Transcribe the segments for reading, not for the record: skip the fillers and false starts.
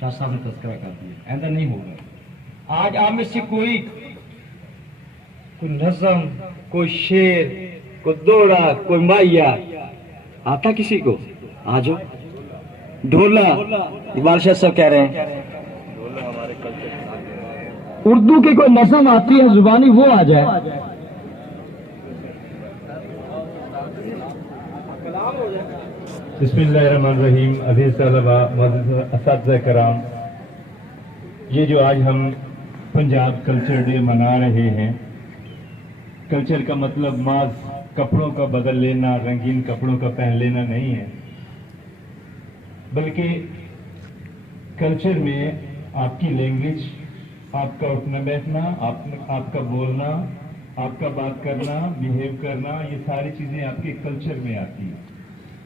शाह साहब ने तस्करा कर दिया, ऐसा नहीं होगा। आज आप में से कोई नज़म, कोई शेर, कोई दोड़ा, कोई माया आता किसी को? आ जाओ। ढोला, इकबाल शाह साहब कह रहे हैं उर्दू की कोई नज़म आती है जुबानी, वो आ जाए। बिस्मिल्लाहिर्रहमानिर्रहीम। अज़ीज़ तलबा, मुअज़्ज़िज़ असातिज़ा कराम, ये जो आज हम पंजाब कल्चर डे मना रहे हैं, कल्चर का मतलब माज कपड़ों का बदल लेना, रंगीन कपड़ों का पहन लेना नहीं है, बल्कि कल्चर में आपकी लैंग्वेज, आपका उठना बैठना, आपका बोलना, आपका बात करना, बिहेव करना, ये सारी चीज़ें आपके कल्चर में आती हैं।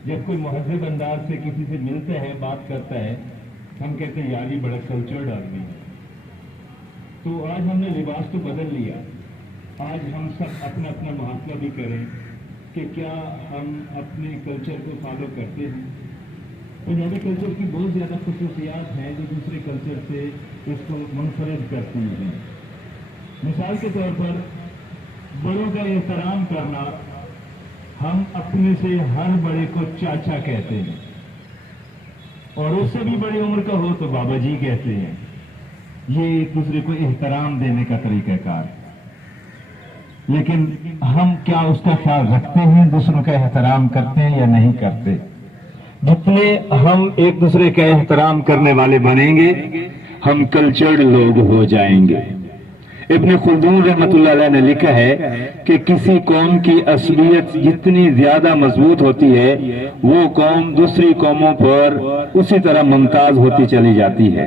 जब कोई महज़ब अंदाज से किसी से मिलता है, बात करता है, हम कहते हैं यार ये बड़ा कल्चर्ड आदमी है। तो आज हमने लिबास तो बदल लिया, आज हम सब अपना अपना मुहासबा भी करें कि क्या हम अपने कल्चर को फॉलो करते हैं। पंजाबी कल्चर की बहुत ज़्यादा खसूसियात हैं जो दूसरे कल्चर से इसको मुनफरद करती हैं। मिसाल के तौर पर बड़ों का एहतराम करना, हम अपने से हर बड़े को चाचा कहते हैं और उससे भी बड़ी उम्र का हो तो बाबा जी कहते हैं। ये एक दूसरे को एहतराम देने का तरीक़ाकार है, लेकिन हम क्या उसका ख्याल रखते हैं, दूसरों का एहतराम करते हैं या नहीं करते? जितने हम एक दूसरे का एहतराम करने वाले बनेंगे, हम कल्चर्ड लोग हो जाएंगे। इब्न खुल्दून रहमतुल्लाह अलैह ने लिखा है कि किसी कौम की असलियत जितनी ज्यादा मजबूत होती है, वो कौम दूसरी कौमों पर उसी तरह मुमताज होती चली जाती है।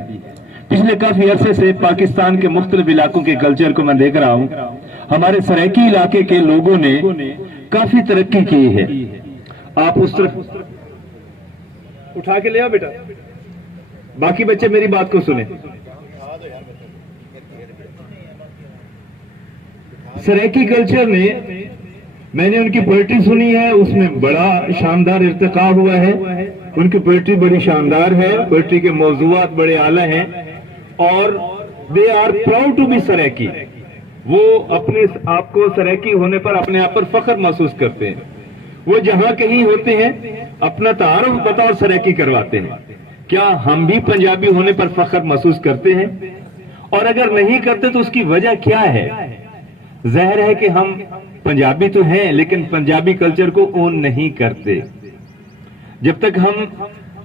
पिछले काफी अरसे से पाकिस्तान के मुख्तलिफ इलाकों के कल्चर को मैं देख रहा हूँ। हमारे सराइकी इलाके के लोगों ने काफी तरक्की की है। आप उस तरफ उठा के ले आओ बेटा, बाकी बच्चे मेरी बात को सुने। सराइकी कल्चर ने, मैंने उनकी पोएट्री सुनी है, उसमें बड़ा शानदार इर्तिका हुआ है। उनकी पोएट्री बड़ी शानदार है, पोएट्री के मौजूआत बड़े आला हैं और they are proud to be Saraiki. वो अपने आप को सराइकी होने पर अपने आप पर फख्र महसूस करते हैं। वो जहां कहीं होते हैं अपना तारुफ बतौर सराइकी करवाते हैं। क्या हम भी पंजाबी होने पर फख्र महसूस करते हैं? और अगर नहीं करते तो उसकी वजह क्या है? ज़ाहिर है कि हम पंजाबी तो हैं, लेकिन पंजाबी कल्चर को ओन नहीं करते। जब तक हम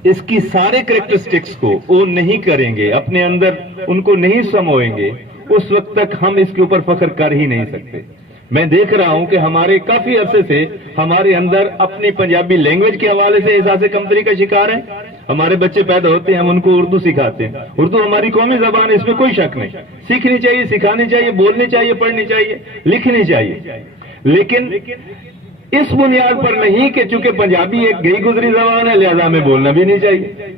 इसकी सारे कैरेक्टरिस्टिक्स को ओन नहीं करेंगे, अपने अंदर उनको नहीं समोएंगे, उस वक्त तक हम इसके ऊपर फख्र कर ही नहीं सकते। मैं देख रहा हूं कि हमारे काफी अरसे से हमारे अंदर अपनी पंजाबी लैंग्वेज के हवाले से एहसास कमतरी का शिकार है। हमारे बच्चे पैदा होते हैं, हम उनको उर्दू सिखाते हैं। उर्दू हमारी कौमी जबान है, इसमें कोई शक नहीं। सीखनी चाहिए, सिखानी चाहिए, बोलनी चाहिए, पढ़नी चाहिए, लिखनी चाहिए, लेकिन इस बुनियाद पर नहीं कि चूंकि पंजाबी एक गई गुजरी जबान है लिहाजा हमें बोलना भी नहीं चाहिए।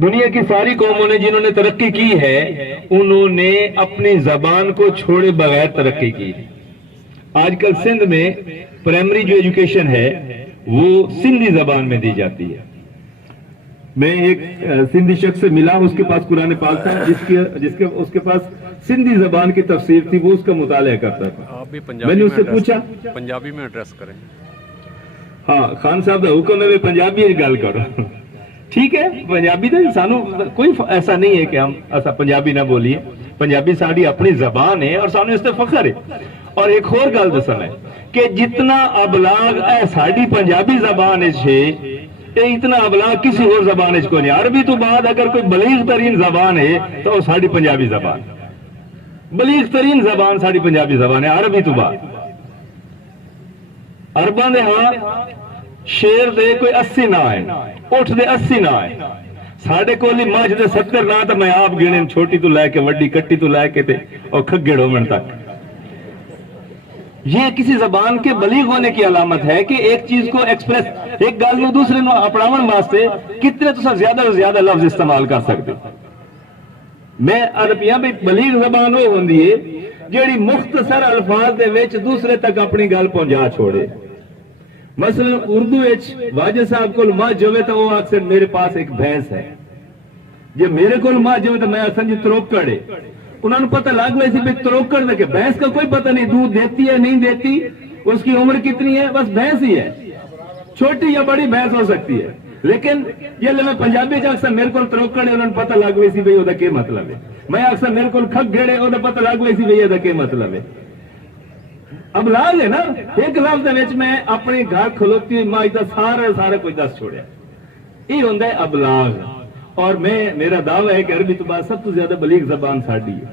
दुनिया की सारी कौमों ने जिन्होंने तरक्की की है, उन्होंने अपनी जबान को छोड़े बगैर तरक्की की है। आजकल सिंध में प्राइमरी जो एजुकेशन है वो सिंधी जबान में दी जाती है। मैं एक सिंधी शख्स से मिला, उसके पास कुरान पाक था, जिसके उसके पास सिंधी जबान की तफसीर थी, वो उसका मुताला करता था। आप भी पंजाबी मैंने उससे पूछा, पंजाबी में एड्रेस करें। हाँ, खान साहब का हुक्म है, पंजाबी गल करो। ठीक है, पंजाबी तो सानू कोई ऐसा नहीं है कि हम ऐसा पंजाबी ना बोलिए। पंजाबी साड़ी अपनी जबान है और सानू इस पर फख्र है। और एक और गल दसन है कि जितना अबलाग है साड़ी पंजाबी जबान है, इतना अबलाग किसी और जबान को नहीं। अरबी तो बाद अगर कोई बलीग तरीन जबान है तो साड़ी पंजाबी जबान, बलीग तरीन जबान साड़ी पंजाबी जबान है अरबी तो बाद। अरबां दे हाँ शेर दे कोई 80 ना है, उठ दे 80 ना है। साढ़े कोली मझ दे 70 ना तो मैं आप गिने, छोटी तो लैके वड्डी, कट्टी तो लैके ते और खग्गड़ होमन तक। ये किसी जबान के बलीग होने की अलामत है कि एक चीज को एक्सप्रेस, एक गल नूं दूसरे नूं अपनावन वास्ते कितने तो ज्यादा से ज्यादा लफ्ज इस्तेमाल कर सकते। मैं अरबिया भी बलीग जबान वो होंदी है जेड़ी मुख्तसर अल्फाज दे विच दूसरे तक अपनी गल पहुंचा छोड़े। मसलन उर्दू वाजिद साहब को मझ होवे तो वो अक्सर मेरे पास एक भैंस है, जे मेरे को मां जो तो मैं असन जी त्रोकड़ है, उन्होंने पता लग गया भी त्रोकड़ में कि भैंस का कोई पता नहीं, दूध देती है नहीं देती, उसकी उम्र कितनी है, बस भैंस ही है, छोटी या बड़ी भैंस हो सकती है। लेकिन ये मैं पंजाबी च अक्सर मेरे को त्रोकड़ है, उन्होंने पता लग गई सी भाई ओदा क्या मतलब है। मैं अक्सर मेरे को खगड़े ओदा पता लग गई सी भाई ओदा क्या मतलब है। अब लाज है ना, एक लफ्ज विच मैं अपने घर खलोती हुई मां का सारा कुछ दस छोड़िया, ये होंदा है अबलाग। और मेरा दावा है कि अरबी तो बाद सब तो ज्यादा बलीग जबान साडी है।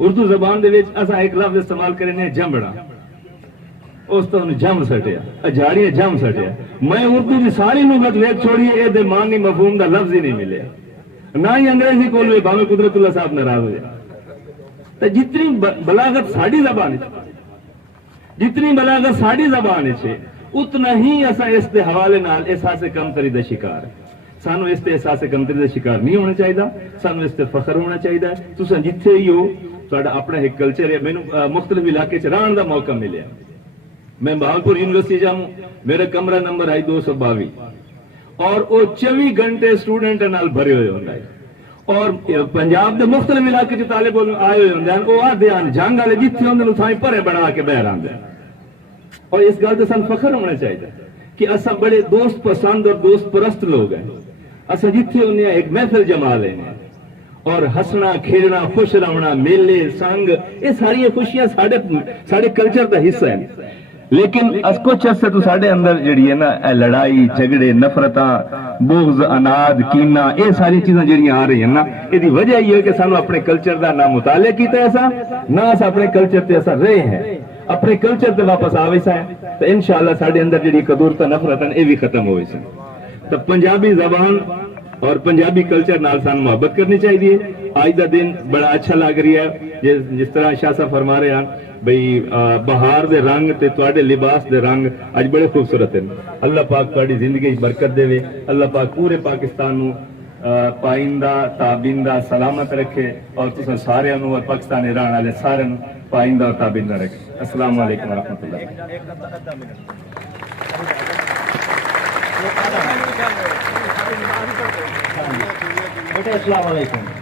उर्दू जबान दे विच असा एक लफ्ज इस्तेमाल करने जमड़ा, उस तो जम सटिया, अजाड़िया जम सटिया। मैं उर्दू की सारी लुगत वेख छोड़ी, ये मानी मफहूम का लफ्ज ही नहीं मिले, ना ही अंग्रेजी कोल भावे कुदरतुल्लाह साहब नाराज हो जाए। तो जितनी बलागत साड़ी जबान, जितनी बलागत साड़ी जबान है, उतना ही असा इस हवाले नाल एहसास कमतरी का शिकार है। सानू इस एहसास कमतरी का शिकार नहीं होना चाहिए, सानू इस फखर होना चाहिए। तुस जिथे ही हो, तुहाडा अपना एक कल्चर है। मैनू मुख्तलिफ इलाके च रहने का मौका मिले। मैं बहावलपुर यूनिवर्सिटी जाऊं, मेरा कमरा नंबर है 222 और वो 24 घंटे स्टूडेंट नाल भरे हुए होंगे। और पंजाब के मुख्तलिफ इलाके च तालिब आए हुए होंगे, वो आते हैं जंग वाले जिथे होंगे थाई भरे बना के बह आते हैं। और इस गल से सन फखर होना चाहिए कि असा बड़े दोस्त पसंद और दोस्त परस्त लोग हैं। असा जिथे होने एक महफिल जमा लेने और हसना खेलना खुश रहना, मेले संग, ये सारी खुशियां साढ़े कल्चर का हिस्सा है। लेकिन कुछ अर्से तो साढ़े अंदर जी है ना लड़ाई झगड़े नफरत बुग़्ज़ अनाद कीना ये सारी चीजें जी आ रही है ना, इसकी वजह यह है कि सानू अपने कल्चर का ना मुताले किया ऐसा, ना अस अपने कल्चर से ऐसा रहे हैं, अपने कल्चर से वापस आवे सा है। तो इंशाअल्लाह साढ़े अंदर जी कदूरत नफरत ये भी खत्म हो। तो पंजाबी जबान और पंजाबी कल्चर नाल सानू मोहब्बत करनी चाहिए। आज का दिन बड़ा अच्छा लग रही है, जिस तरह शाह साहब फरमा रहे हैं भाई बहार दे रंग ते तुहाडे लिबास दे रंग आज बड़े खूबसूरत हैं। अल्लाह पाक तुहाडी जिंदगी बरकत देवे, अल्लाह पाक पूरे पाकिस्तान नू पाइंदा ताबिंदा सलामत रखे और तुसां सारियां नू और पाकिस्तान रहने वाले सारियां नू पाइंदा और ताबिंदा रखे। अस्सलाम वालेकुम रहमतुल्लाह। अस्सलाम वालेकुम।